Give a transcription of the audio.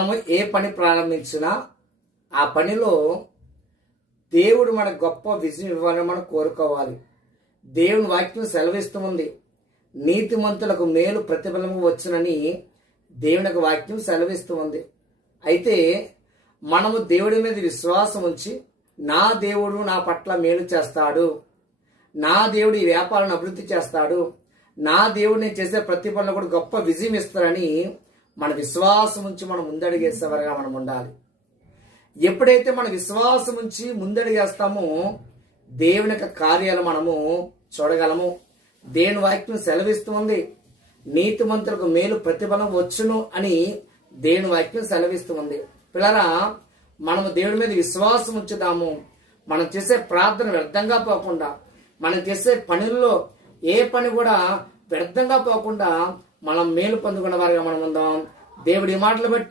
మనము ఏ పని ప్రారంభించినా ఆ పనిలో దేవుడు మనకు గొప్ప విజయం ఇవ్వాలని మనం కోరుకోవాలి. దేవుని వాక్యం సెలవిస్తుంది, నీతిమంతులకు మేలు ప్రతిఫలము వచ్చునని దేవునికి వాక్యం సెలవిస్తుంది. అయితే మనము దేవుడి మీద విశ్వాసం ఉంచి, నా దేవుడు నా పట్ల మేలు చేస్తాడు, నా దేవుడు ఈ వ్యాపారాన్ని అభివృద్ధి చేస్తాడు, నా దేవుడు నేను చేసే ప్రతిఫలం కూడా గొప్ప విజయం ఇస్తాడని మన విశ్వాసం ఉంచి మనం ముందడిగేసేవారుగా మనం ఉండాలి. ఎప్పుడైతే మన విశ్వాసం ఉంచి ముందడిగేస్తామో దేవుని యొక్క కార్యాలు మనము చూడగలము. దేవుని వాక్యం సెలవిస్తుంది, నీతిమంతులకు మేలు ప్రతిఫలం వచ్చును అని దేవుని వాక్యం సెలవిస్తుంది. పిల్లరా, మనము దేవుడి మీద విశ్వాసం ఉంచుదాము. మనం చేసే ప్రార్థన వ్యర్థంగా పోకుండా, మనం చేసే పనుల్లో ఏ పని కూడా వ్యర్థంగా పోకుండా మనం మేలు పొందుకున్న వారిగా మనం ఉందాం. దేవుడి మాటలు బట్టి